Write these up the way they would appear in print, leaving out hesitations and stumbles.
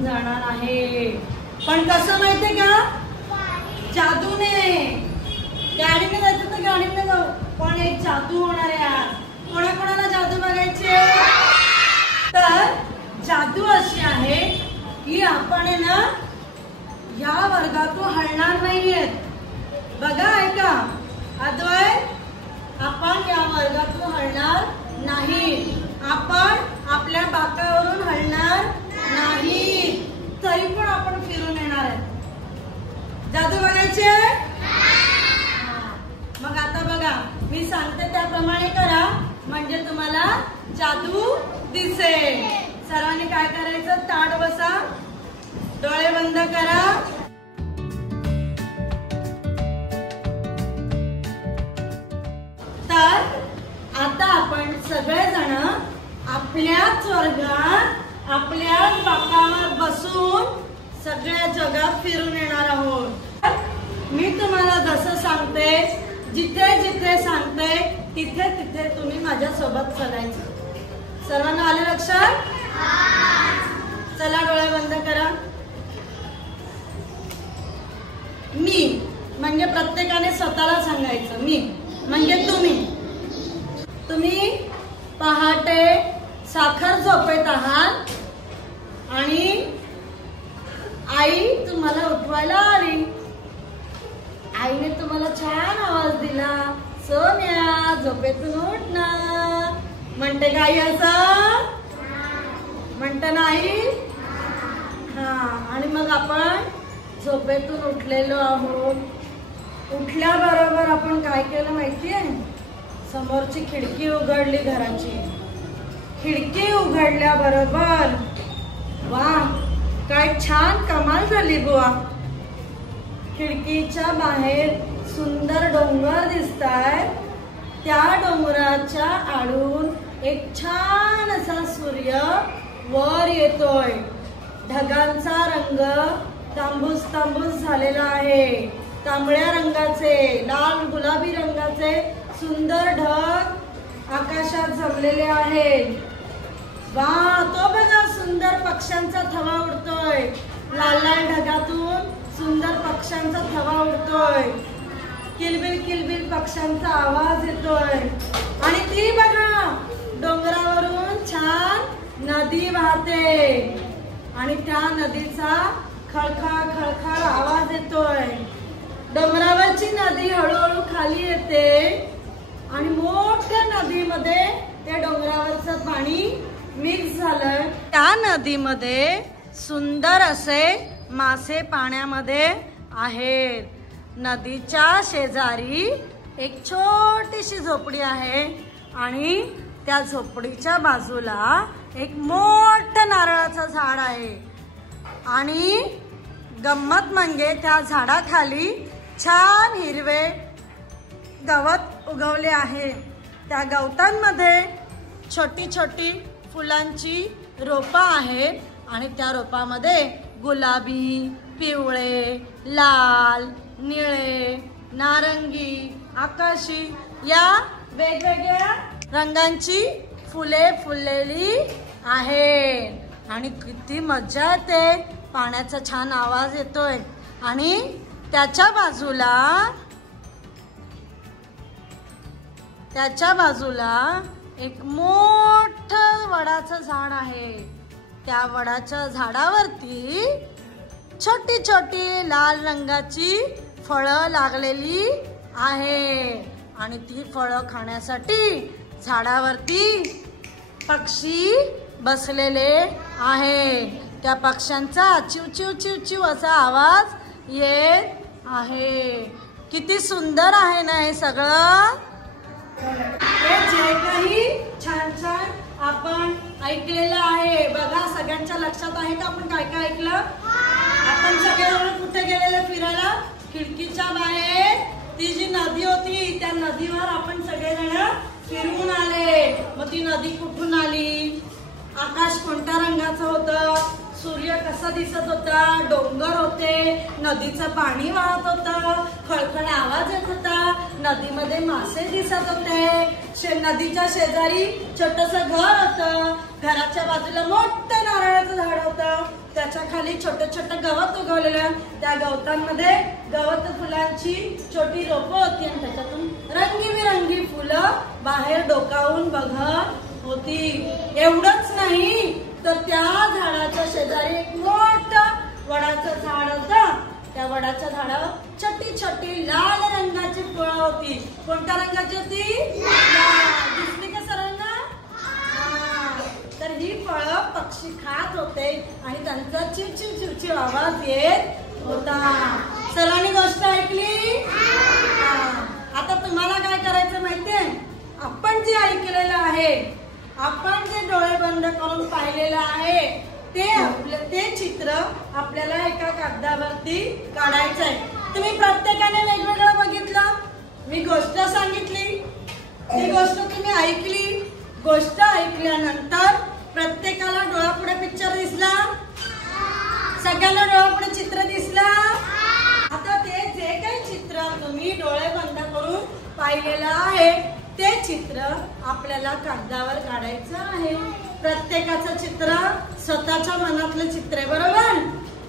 घेऊन जाणार आहे. पण कसं माहितीये का? जादूने. गाडीने जायचं तर गाडीने जाऊ, पण एक जादू होणार आहे आज. कोणाकोणाला जादू बघायची? तर जादू अशी आहे की आपण आहे ना या वर्गातून हलणार नाहीयेत. बघा ऐका अद्वैत, आपण या वर्गातून हलणार नाही. आपण आपल्या बाकावरून हलणार नाही, तरी पण आपण फिरून येणार आहे. जादू बघायची आहे? मग आता बघा मी सांगते त्याप्रमाणे करा, म्हणजे तुम्हाला जादू दिसेल. सर्वांनी काय करायचं? ताठ बसा, डोळे बंद करा. तर आता आपण सगळेजण आपल्याच वर्गात आपल्याच बाकावर बसून सगळ्या जगात फिरून येणार आहोत. मी तुम्हाला जसं सांगते, जिथे जिथे सांगते तिथे तिथे तुम्ही माझ्या सोबत चलायचं. सर्वांना आलं लक्षात? चला डोळे बंद करा. मी म्हणजे प्रत्येकाने स्वतःला सांगायचं. मी म्हणजे तुम्ही पहाटे साखर झोपेत आहात आणि आई तुम्हाला उठवायला आली. आईने तुम्हाला छान आवाज दिला, सोन्या झोपेतून उठ ना. म्हणते का आई? असं म्हणते ना आई? हा. आणि मग आपण झोपेतून उठलेलो आहोत. उठल्याबरोबर आपण काय केलं माहितीये? समोरची खिडकी उघडली घराची. खिडकी उघडल्याबरोबर वा काय छान कमाल झाली बुवा. खिडकीच्या बाहेर सुंदर डोंगर दिसताय. त्या डोंगराच्या आडून एक छान असा सूर्य वर येतोय. ढगांचा रंग तांबूस तांबूस झालेला आहे. तांबड्या रंगाचे, लाल गुलाबी रंगाचे सुंदर ढग आकाशात जमलेले आहेत. वा, तो बघा सुंदर पक्ष्यांचा थवा उडतोय. लाल लाल ढगातून सुंदर पक्ष्यांचा थवा उडतोय. किलबिल किलबिल पक्ष्यांचा आवाज येतोय. आणि ती बघा डोंगरावरून छान नदी वाहते आणि त्या नदीचा खळखळ खळखळ आवाज येतोय. डोंगरावरची नदी हळूहळू खाली येते आणि मोठ्या नदीमध्ये त्या डोंगरावरचं पाणी मिक्स झालंय. त्या नदीमध्ये सुंदर असे मासे पाण्यामध्ये आहेत. नदीच्या शेजारी एक छोटीशी झोपडी आहे आणि त्या झोपडीच्या बाजूला एक मोठं नारळाचं झाड आहे. आणि गंमत म्हणजे त्या झाडाखाली छान हिरवे गवत उगवले आहे. त्या गवतांमध्ये छोटी छोटी फुलांची रोपं आहेत आणि त्या रोपामध्ये गुलाबी, पिवळे, लाल, निळे, नारंगी, आकाशी या वेगवेगळ्या रंगांची फुले फुललेली आहेत. आणि किती मजा येते. पाण्याचा छान आवाज येतोय. आणि त्याच्या बाजूला एक मोठं वडाचं झाड आहे. त्या वडाच्या झाडावरती छोटी छोटी लाल रंगाची फळं लागलेली आहे. आणि ती फळं खाण्यासाठी झाडावरती पक्षी बसलेले आहेत. त्या पक्ष्यांचा चिव चिव चिव चिव असा आवाज येत आहे. किती सुंदर आहे ना हे सगळं. हे जे काही छान छान आपण ऐकलेलं आहे बघा, सगळ्यांच्या लक्षात आहे का आपण काय काय ऐकलं? आपण सगळे कुठे गेलेले फिरायला? खिडकीच्या बाहेर ती जी नदी होती त्या नदीवर आपण सगळेजण फिरून आले. मग ती नदी कुठून आली? आकाश कोणत्या रंगाचं होतं? सूर्य कसा दिसत होता? डोंगर होते, नदीचं पाणी वाहत होतं, खळखळ आवाज येत होता, नदीमध्ये मासे दिसत होते, नदीच्या शेजारी छोटस घर होतं. घराच्या बाजूला मोठं नारळाचं झाड होतं. त्याच्या खाली छोटं छोटं गवत उगवलेलं. त्या गवतांमध्ये गवत फुलांची छोटी रोपं होती आणि त्याच्यातून रंगीबिरंगी फुलं बाहेर डोकावून बघत होती. एवढंच नाही तर त्या झाडाच्या शेजारी एक मोठं वडाचं झाड होतं. त्या वडाच्या झाडावर छोटी छोटी लाल रंगाची फळं होती. कोणत्या रंगाची होती? दिसली का सरांना? तर ही फळं पक्षी खात होते आणि त्यांचा चिवचिव चिवचिव आवाज येत होता. सरांनी गोष्ट ऐकली? आता तुम्हाला काय करायचं माहितीये? आपण जे ऐकलेलं आहे, आपण जे डोळे बंद करून पाहिलेलं आहे ते चित्र आपल्याला एका कागदावरती काढायचं आहे. तुम्ही प्रत्येकाने वेगवेगळं बघितलं. मी गोष्ट सांगितली, ती गोष्ट तुम्ही ऐकली. गोष्ट ऐकल्यानंतर प्रत्येकाला डोळ्यापुढे पिक्चर दिसला, सगळ्यांना डोळ्यापुढे चित्र दिसला. आता ते जे काही चित्र तुम्ही डोळे बंद करून पाहिलेलं आहे ते चित्र आपल्याला कागदावर काढायचं आहे. प्रत्येकाचं चित्र स्वतःच्या मनातलं चित्र आहे, बरोबर?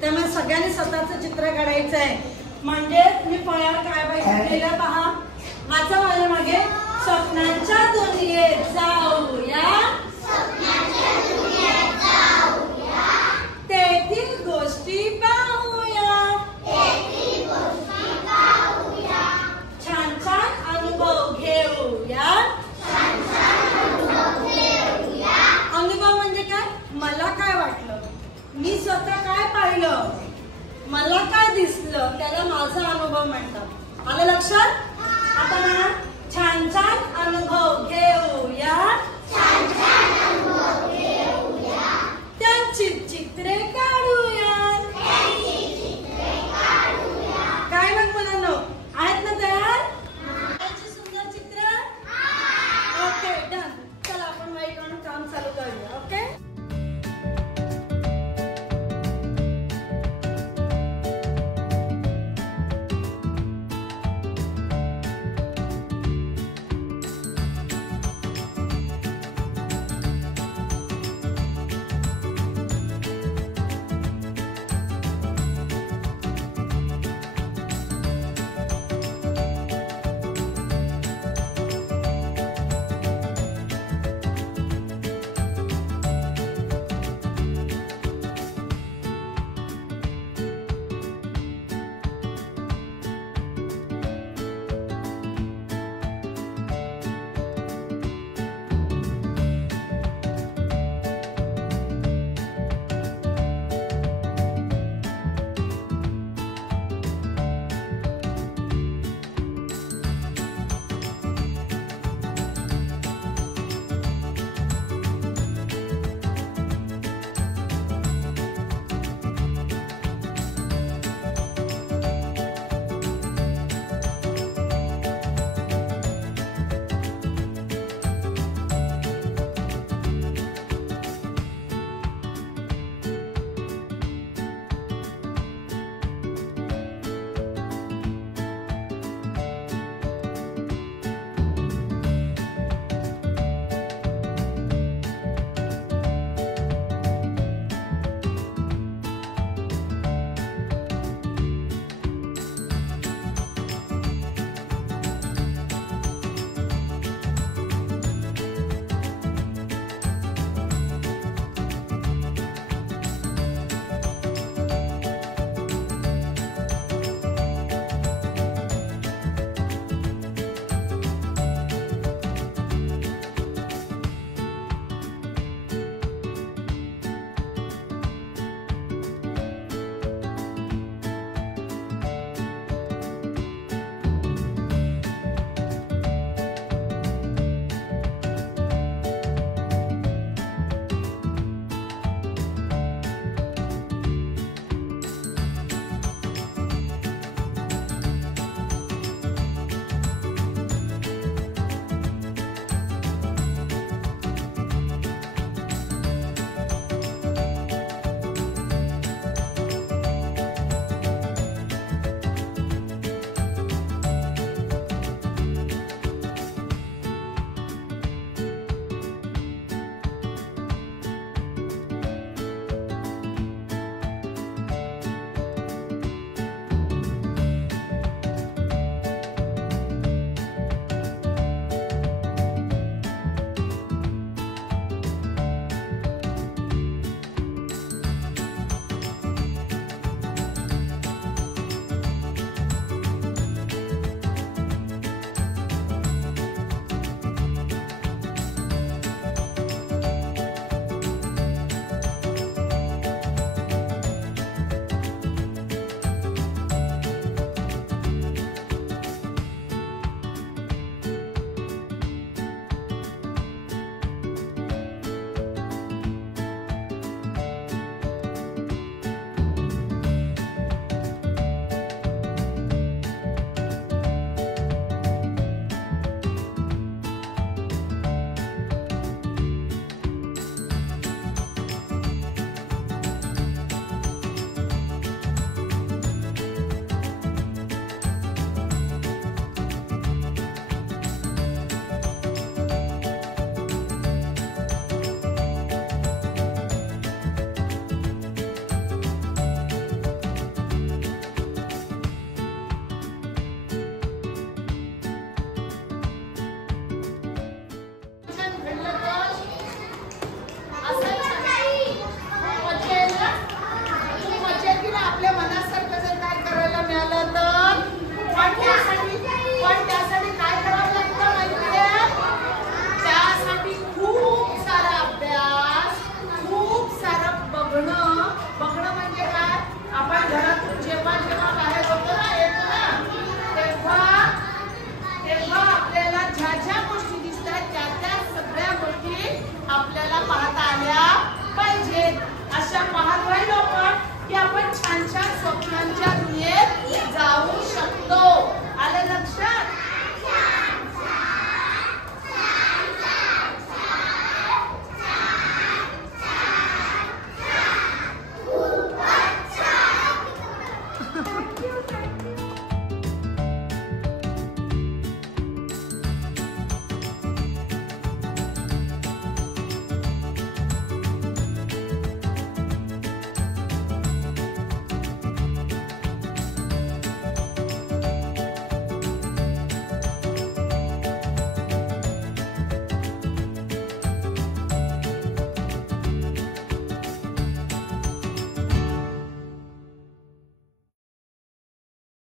त्यामुळे सगळ्यांनी स्वतःचं चित्र काढायचं आहे. म्हणजे तुम्ही फळ्यावर काय बघितलेलं पहा. माझ्या माझ्या मागे स्वप्नांच्या दुनियेत जाऊया, तेथील गोष्टी पाहूया, छान छान अनुभव घेऊया. अनुभव म्हणजे काय? मला काय वाटलं, मी स्वतः काय पाहिलं, मला काय दिसलं, त्याला माझा अनुभव म्हणतात. आलं लक्षात? आता छान छान अनुभव घेऊया.